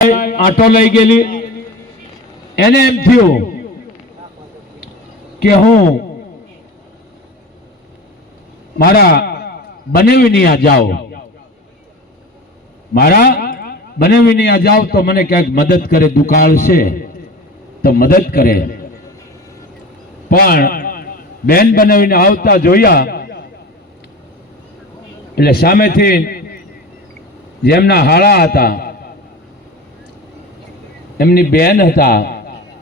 આટો લઈ ગયેલી, એને એમ થયું કે હું મારા બનેવીની આ જાઉં, મારા બનેવીની આ જાઉં તો મને ક્યાંક મદદ કરે, દુકાળ છે તો મદદ કરે. પણ બેન બનાવીને આવતા જોયા એટલે સામેથી જેમના હાળા હતા એમની બેન હતા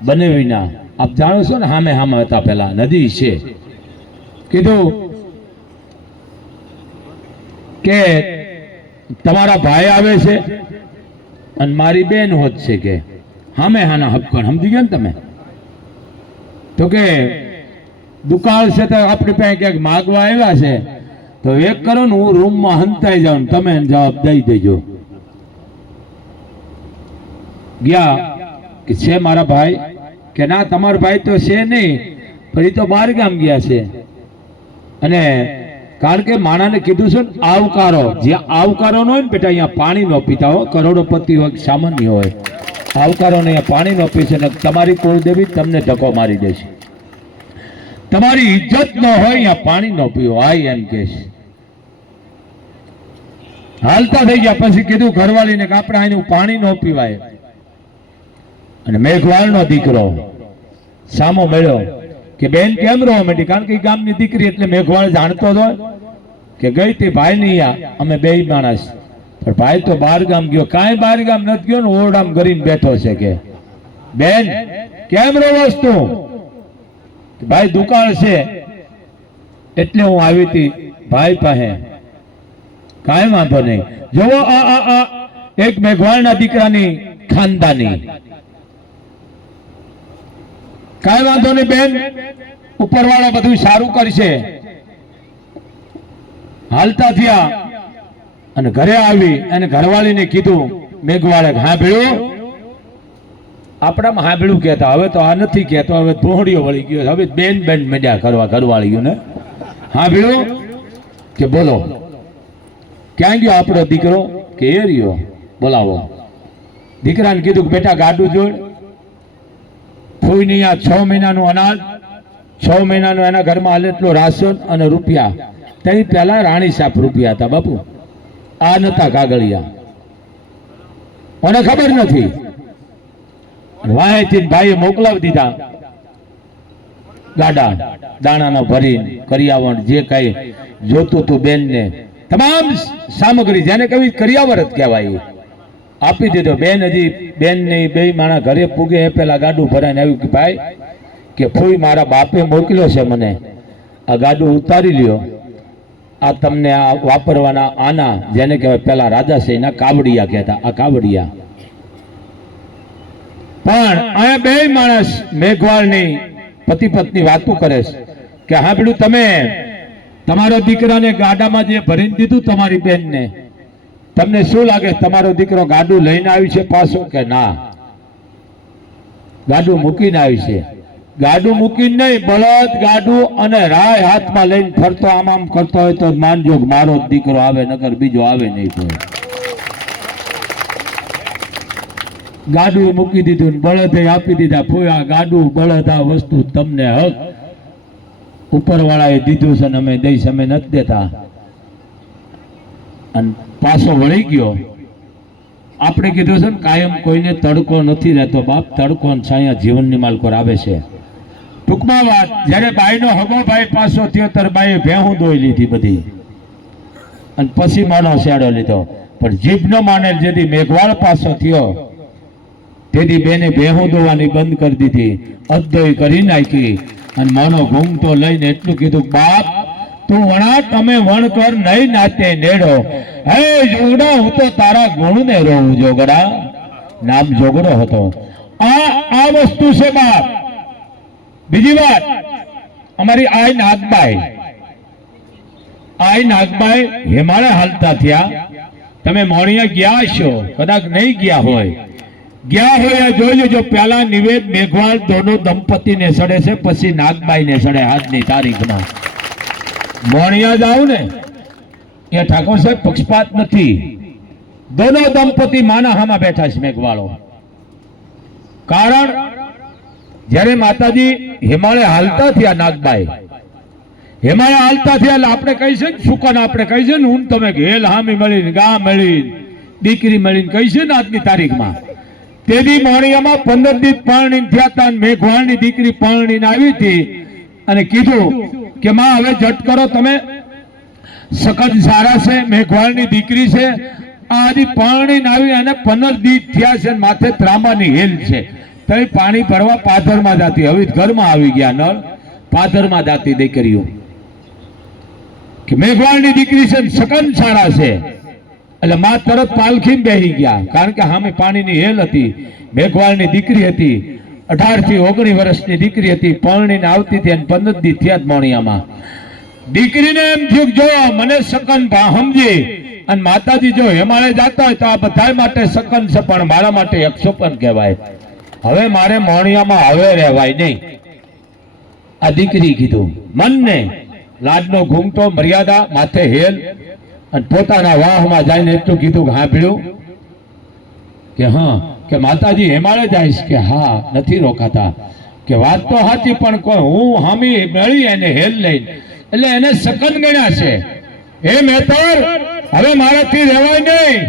બનેવીના, આપ જાણો છો ને, સામે સામે હતા, પેલા નદી છે. કીધું કે તમારા ભાઈ આવે છે અને મારી બેન હોત છે કે સામે હાના હક્કણ, સમજી ગયા ને તમે? તો કે દુકાળ છે તો આપણી પાસે ક્યાંક માગવા આવ્યા છે, તો એક કરો ને હું રૂમમાં હંતાઈ જાઉં, તમે જવાબ દઈ દેજો. ગયા કે છે મારા ભાઈ? કે ના તમારા ભાઈ તો છે નહીં, પણ એ તો બહાર ગામ ગયા છે. અને કારણ કે માણાને કીધું છે ને આવકારો, જ્યાં આવકારો ન હોય ને બેટા અહીંયા પાણી ન પીતા હોય, કરોડોપતિ હોય સામાન્ય હોય, આવકારો ને પાણી ન પીશે ને તમારી કુળદેવી તમને ધક્કો મારી દેશે. તમારી ઇજ્જત ન હોય અહીંયા પાણી ન પીવો, આઈ એમ કે હાલતા થઈ ગયા. પછી કીધું ઘરવાળીને કે આપણે આનું પાણી ન પીવાય. અને મેઘવાળનો દીકરો સામો મળ્યો કે બેન કેમ રહો માંડી, કારણ કે ગામની દીકરી એટલે મેઘવાળ જાણતો હોય કે ગઈ તે ભાઈ નહીં, અમે બે માણસ, પણ ભાઈ તો બહાર ગામ ગયો. કાંઈ બહાર ગામ નથી ગયો ને, ઓરડામાં કરીને બેઠો છે. કે બેન કેમ રહો વસ્તુ? ભાઈ દુકાળ છે એટલે હું આવી હતી ભાઈ પાસે. કાંઈ વાંધો નહીં. જોવો આ એક મેઘવાળના દીકરાની ખાનદાની. કાંઈ વાંધો નહીં બેન, ઉપરવાળો બધું સારું કરશે. હાલતા થયા અને ઘરે આવી અને ઘરવાળીને કીધું મેઘવાળે, હાંભળ્યું? આપણામાં હાંભળ્યું કહેતા, હવે તો આ નથી કહેતો, હવે ધોહડીઓ વળી ગયો, હવે બેન બેન મજા કરવા ઘરવાળીઓને. હાંભળ્યું? કે બોલો ક્યાં ગયો આપણો દીકરો? કે એ રહ્યો, બોલાવો. દીકરાને કીધું કે બેટા ગાડું જોડ. ફૂઈની આ 6 મહિનાનું અનાજ, 6 મહિનાનું એના ઘરમાં હાલે એટલો રાશન અને રૂપિયા. તેની પહેલા રાણી સાપ રૂપિયા હતા બાપુ, આ નતા કાગળિયા. મને ખબર નથી. વાહેથી ભાઈએ મોકલાવી દીધા ગાડા, દાણાનો ભરીને કરિયાવણ જે કઈ જોતું તું બેનને, તમામ સામગ્રી જેને કહેવાય કરિયાવર જ કહેવાય, આપી દીધો. બેન હજી બેન ને બે માણા ઘરે પૂગે એ પેલા ગાડું ભરાઈને આવ્યું કે ભાઈ કે ફૂઈ મારા બાપે મોકલ્યો છે મને, આ ગાડું ઉતારી લ્યો, આ તમને આ વાપરવાના આના જેને કહેવાય પેલા રાજા છે એના કાવડિયા કહેતા, આ કાવડિયા. પણ અહીંયા બે માણસ મેઘવાળની પતિ પત્ની વાતો કરે છે કે હા બેડું તમે તમારા દીકરાને ગાડામાં જે ભરીને દીધું તમારી બેનને, તમને શું લાગે તમારો દીકરો ગાડું લઈને આવ્યું છે પાછો? કે ના, ગાડું મૂકીને આવ્યું છે. ગાડું મૂકીને નહીં, બળદ ગાડું અને રાય હાથમાં લઈને ફરતો આમ આમ કરતો હોય તો માનજો મારો દીકરો આવે, નકર બીજો આવે નહીં. કોઈ ગાડું મૂકી દીધું ને બળદે આપી દીધા. ફોયા ગાડું બળદ આ વસ્તુ તમને હક ઉપરવાળાએ દીધું છે ને અમે દઈશ, અમે નથી દેતા. અને પાછો વળી ગયો. આપણે કીધું છે ને કાયમ કોઈને તડકો નથી રહેતો બાપ, તડકો ને છાયા જીવનની માલકોર આવે છે. ટૂંકમાં વાત, જયારે બાઈનો હગો ભાઈ પાછો થયો ત્યારે બાઈએ ભેહું દોઈ લીધી બધી અને પછી માનો શેડો લીધો. પણ જીભ ન માને જેથી મેઘવાળ પાછો થયો તેથી બેને ભેહું દોવાની બંધ કરી દીધી, અધ્ધોઈ કરી નાખી અને મોનો ઘૂમતો લઈને એટલું કીધું, બાપ તું વણાટ અમે વણકર નહીં નાતે નેડો, હે જોગડા હું તો તારા ગુણ ને રોવું. જોગડા નામ જોગડો હતો. આ વસ્તુ છે બાપ. બીજી વાત, અમારી આઈ નાગબાઈ હિમાલય હાલતા થયા. તમે મોણિયા ગયા છો, કદાચ નહીં ગયા હોય, ગયા હોય જોઈ લેજો. પેલા નિવેદ મેઘવાળ દોનો દંપતિ ને સડે છે, પછી નાગબાઈ ને સડે આજની તારીખમાં. મોણિયા જાવ ને એ ઠાકોર સાહેબ પક્ષપાત નથી, દોનો દંપતી માના હામાં બેઠા છે મેઘવાળો. કારણ જ્યારે માતાજી હિમાલય હાલતા થયા, નાગબાઈ હિમાલય હાલતા થયા એટલે આપણે કહી છે ને સુકન, આપણે કહી છે ને હું તમે હેલ હામી મળીને ગા મળીને દીકરી મળીને કહી છે ને આજની તારીખમાં. તેદી મોણિયામાં 15 દી પરણી થયા હતા. મેઘવાળની દીકરી પરણીને આવી હતી અને કીધું કે માં હવે જટ કરો, તમે સખત સારા છે, મેઘવાળની દીકરી છે, આજી પરણીને આવી અને 15 દી થયા છે, માથે ત્રાંબાની હેલ છે, તો પાણી ભરવા પાથરમાં જાતી. હવે ઘરમાં આવી ગયા નળ, પાથરમાં જાતી દીકરીઓ કે મેઘવાળની દીકરી છે, સકન સારા છે. એટલે માં તરત પાલખીમાં બેસી ગયા, કારણ કે સામે પાણીની હેલ હતી. મેઘવાળની દીકરી હતી, 18 થી 19 વર્ષની દીકરી હતી, પરણીને આવતી હતી અને 15 દી થયા મોણિયામાં. દીકરીને એમ થયું જો મને સકન સમજી અને માતાજી જો હિમાલય જતા હોય તો આ બધા માટે સકન છે, પણ મારા માટે 105 કહેવાય. હવે મારે મોણિયામાં હવે રહેવાય નહીં. આ દીકરી કીધું, મનને લાડનો ઘૂમતો, મર્યાદા, માથે હેલ અને પોતાના વાહમાં જઈને એટલું કીધું કે સાંભળ્યું કે હા કે માતાજી હિમાલય જઈશ કે હા, નથી રોકાતા કે વાત તો સાચી, પણ કોઈ હું હામી મેળી એને હેલ લઈને એટલે એને સકન ગણ્યા છે. એ મેતર હવે મારાથી રહેવાય નહીં,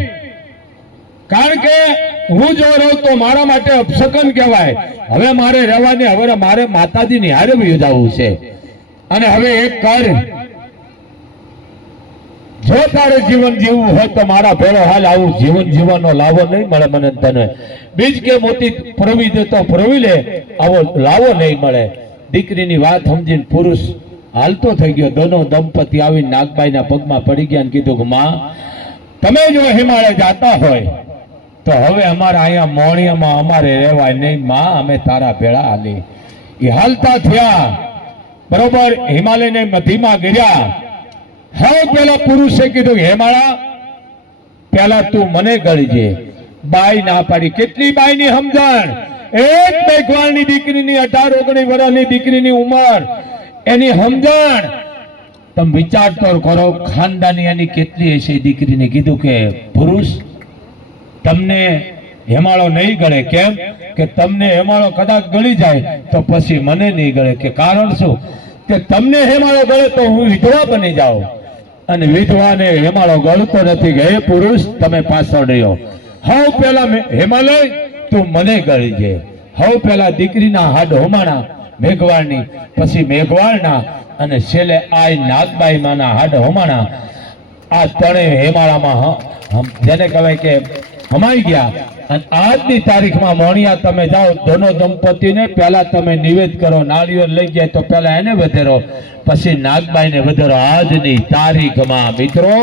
કારણ કે હું જો રહું તો મારા માટે અપસકન કહેવાય. હવે મારે રહેવાની, હવે મારે માતાજીની હારે યોજાવું છે. અને હવે એક કર, જો તારે જીવન જીવવું હોય તો મારા ભેળો હાલ, આવું જીવન જીવવાનો લાવો નહીં મળે મને તને. બીજ કે મોતી પ્રવી દે તો પ્રવી લે, આવો લાવો નહીં મળે. દીકરીની વાત સમજીને પુરુષ હાલતો થઈ ગયો. દોનો દંપતી આવીને નાગબાઈના પગમાં પડી ગયા અને કીધું કે માં તમે જો હિમાલય જાતા હોય તો હવે અમારા અહીંયા મોણિયામાં અમારે રહેવાય નહીં માં, અમે તારા ભેળા હાલી. એ હાલતા થયા, બરોબર હિમાલયને મધીમાં ગયા. હવે પેલા પુરુષે કીધું હેમાળા પેલા તું મને ગળજે. બાઈ ના પાડી. કેટલી બાઈની સમજણ! એક મેઘવાળની દીકરીની 18-19 વર્ષની દીકરીની ઉંમર, એની સમજણ તમે વિચાર તો કરો. ખાનદાની એની કેટલી હશે દીકરીને. કીધું કે પુરુષ તમને હેમાળો નહીં ગળે. કેમ કે તમને હેમાળો કદાચ ગળી જાય તો પછી મને નહીં ગળે. કે કારણ શું? કે તમને હેમાળો ગળે તો હું વિધવા બની જાઉં, અને વિધવાને હેમાળો ગળતો નથી. કે હે પુરુષ તમે પાછળ રહ્યો. હવે પેલા હિમાલય તું મને ગળી છે. હવે પેલા દીકરીના હાડ હોમાણા મેઘવાળની, પછી મેઘવાળના, અને છેલ્લે આ નાગબાઈ માના હાડ હોમાણા. આ ત્રણેય હેમાળામાં જેને કહેવાય કે હમાઈ ગયા. અને આજની તારીખમાં મોણિયા તમે જાઓ, દોનો દંપતીને પહેલા તમે નિવેદ કરો, નાળિયેર લઈ જાય તો પહેલા એને વધેરો, પછી નાગબાઈને વધેરો. આજની તારીખમાં મિત્રો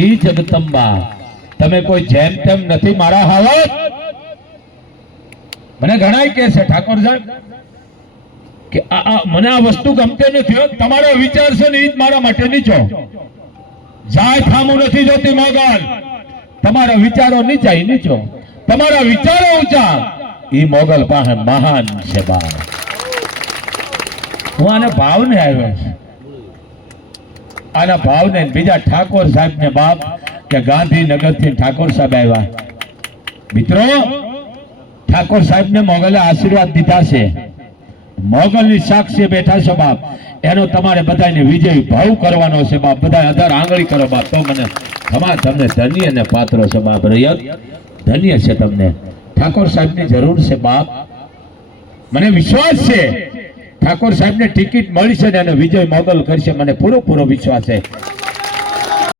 ઈ જગદંબા, તમે કોઈ જેમ તેમ નથી મારા હાલત. મને ઘણા કહે છે ઠાકોર સાહેબ કે મને આ વસ્તુ ગમતી નથી, તમારો વિચાર છે ને એ જ મારા માટે નીચો જાય. થામું નથી જોતી મોગલ, તમારા વિચારો નીચા નીચો, તમારા વિચારો ઊંચા. એ મોગલ પાસે મહાન છે બા. હું આને ભાવને આવ્યો છું, આના ભાવને. બીજા ઠાકોર સાહેબ ને બાપ કે ગાંધીનગર થી ઠાકોર સાહેબ આવ્યા. મિત્રો ઠાકોર સાહેબ ને મોગલે આશીર્વાદ દીધા છે. મોગલની સાક્ષી બેઠા છો બાપ, એનો તમારે બધાને વિજય ભાવ કરવાનો છે બાપ. બધા 18 આંગળી કરો બાપ, તો મને ખમા. તમને ધન્ય અને પાત્રો છે બાપ. રૈયત ધન્ય છે, તમને ઠાકોર સાહેબની જરૂર છે બાપ. મને વિશ્વાસ છે ઠાકોર સાહેબને ટિકિટ મળી છે ને અને વિજય મોગલ કરશે, મને પૂરો વિશ્વાસ છે.